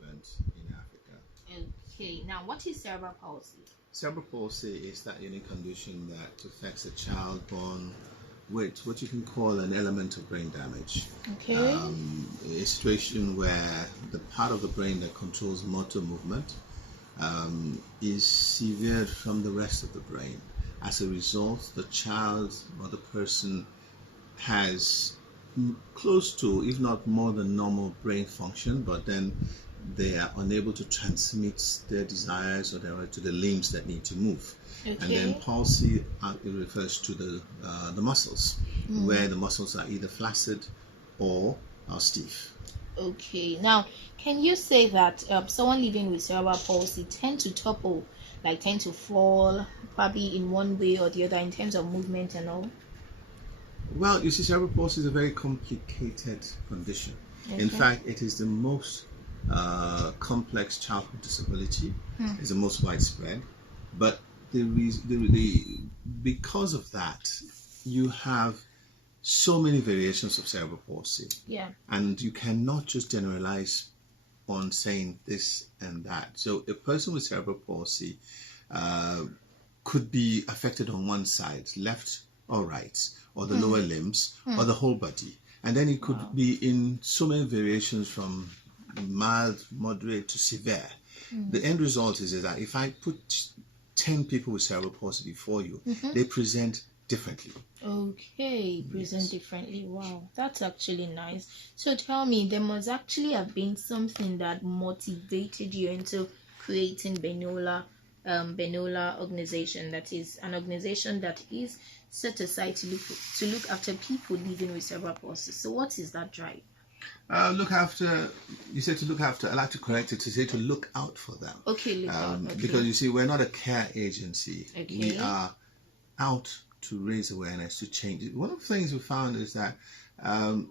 management in Africa. Okay, now what is cerebral palsy? Cerebral palsy is that unique condition that affects a child born with what you can call an element of brain damage. Okay. A situation where the part of the brain that controls motor movement is severed from the rest of the brain. As a result, the child or the person has close to, if not more than normal brain function, but then they are unable to transmit their desires or to the limbs that need to move. Okay. And then palsy it refers to the muscles, where the muscles are either flaccid or are stiff. Okay, now can you say that someone living with cerebral palsy tend to topple, like tend to fall, probably in one way or the other in terms of movement and all? Well, you see, cerebral palsy is a very complicated condition. Okay. In fact, it is the most complex childhood disability. It's the most widespread. But because of that, you have so many variations of cerebral palsy. Yeah. And you cannot just generalize on saying this and that. So a person with cerebral palsy could be affected on one side, left or right, or the lower limbs, or the whole body. And then it could be in so many variations from mild, moderate to severe. The end result is that if I put 10 people with cerebral palsy before you, they present differently. Okay, present differently. Wow, that's actually nice. So tell me, there must actually have been something that motivated you into creating Benola organization, that is an organization that is set aside to look after people living with cerebral palsy. So what is that drive? Look after, you said to look after, I like to correct it to say to look out for them. Okay, look out. Okay. Because you see, we're not a care agency. Okay. We are out to raise awareness, to change it. One of the things we found is that I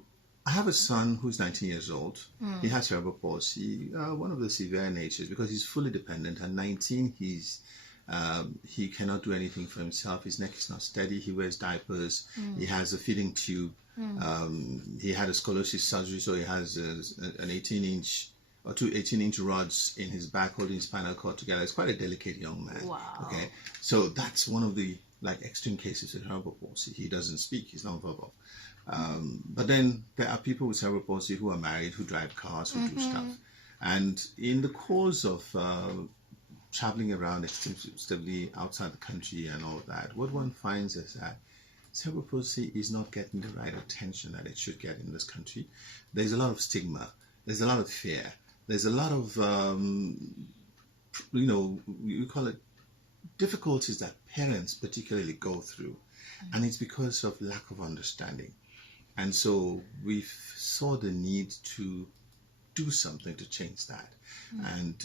have a son who's 19 years old. He has cerebral palsy, one of the severe natures, because he's fully dependent. At 19, he cannot do anything for himself. His neck is not steady. He wears diapers. He has a feeding tube. He had a scoliosis surgery, so he has an 18-inch or two 18-inch rods in his back holding his spinal cord together. It's quite a delicate young man. Wow. Okay, so that's one of the extreme cases of cerebral palsy. He doesn't speak. He's non-verbal. But then there are people with cerebral palsy who are married, who drive cars, who do stuff. And in the course of traveling around extensively outside the country and all of that, what one finds is that cerebral palsy is not getting the right attention that it should get in this country. There's a lot of stigma. There's a lot of fear. There's a lot of, we call it difficulties that parents particularly go through. And it's because of lack of understanding. And so we saw the need to do something to change that. And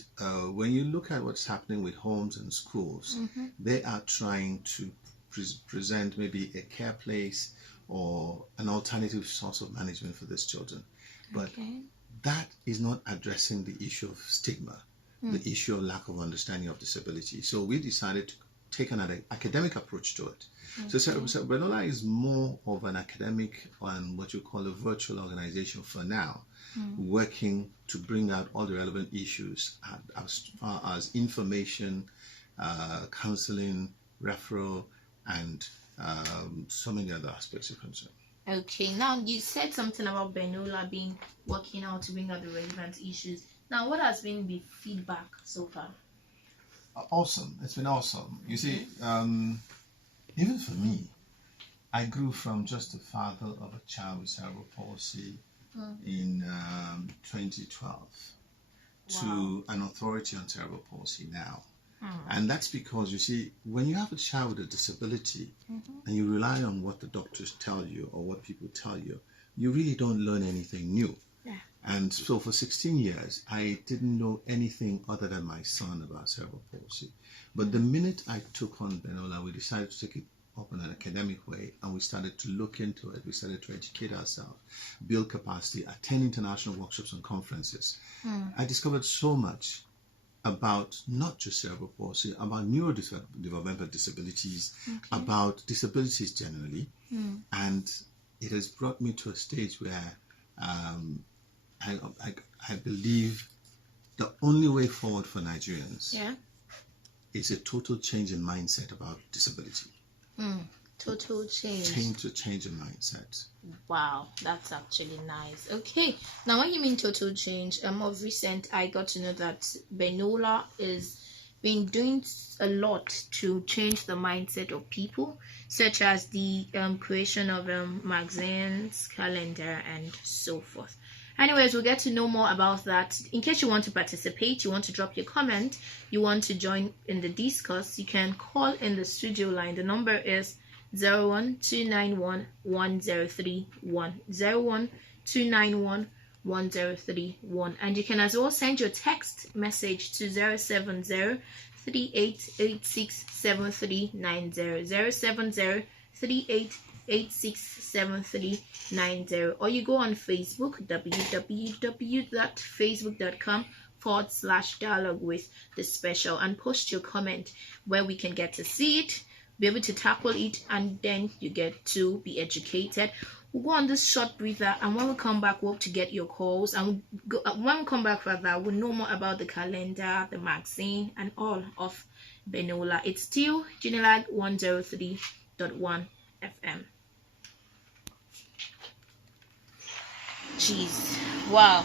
when you look at what's happening with homes and schools, they are trying to present maybe a care place or an alternative source of management for these children. But that is not addressing the issue of stigma, the issue of lack of understanding of disability. So we decided to take an academic approach to it. So Benola is more of an academic and what you call a virtual organization for now, working to bring out all the relevant issues as far as information, counseling, referral, and so many other aspects of concern. Okay, now you said something about Benola being working out to bring out the relevant issues. Now, what has been the feedback so far? Awesome. It's been awesome. You see, even for me, I grew from just the father of a child with cerebral palsy in 2012 to an authority on cerebral palsy now. And that's because, you see, when you have a child with a disability and you rely on what the doctors tell you or what people tell you, you really don't learn anything new. Yeah. And so for 16 years, I didn't know anything other than my son about cerebral palsy. But the minute I took on Benola, we decided to take it up in an academic way, and we started to look into it. We started to educate ourselves, build capacity, attend international workshops and conferences. I discovered so much about not just cerebral palsy, about neurodevelopmental disabilities, about disabilities generally. And it has brought me to a stage where I believe The only way forward for Nigerians Yeah. is a total change in mindset about disability. Total change. Change in mindset. Wow, that's actually nice. Okay, now when you mean total change, of recent I got to know that Benola is been doing a lot to change the mindset of people, such as the creation of magazines, calendar, and so forth. Anyways, we'll get to know more about that. In case you want to participate, you want to drop your comment, you want to join in the discourse, you can call in the studio line. The number is 012911031 and you can as well send your text message to 07038867390 07038867390 or you go on Facebook www.facebook.com/dialogue with the special and post your comment where we can get to see it, be able to tackle it, and then you get to be educated. We'll go on this short breather, and when we come back, we'll hope to get your calls. And when we come back, rather, we'll know more about the calendar, the magazine, and all of Benola. It's still Unilag 103.1 FM. Jeez, wow.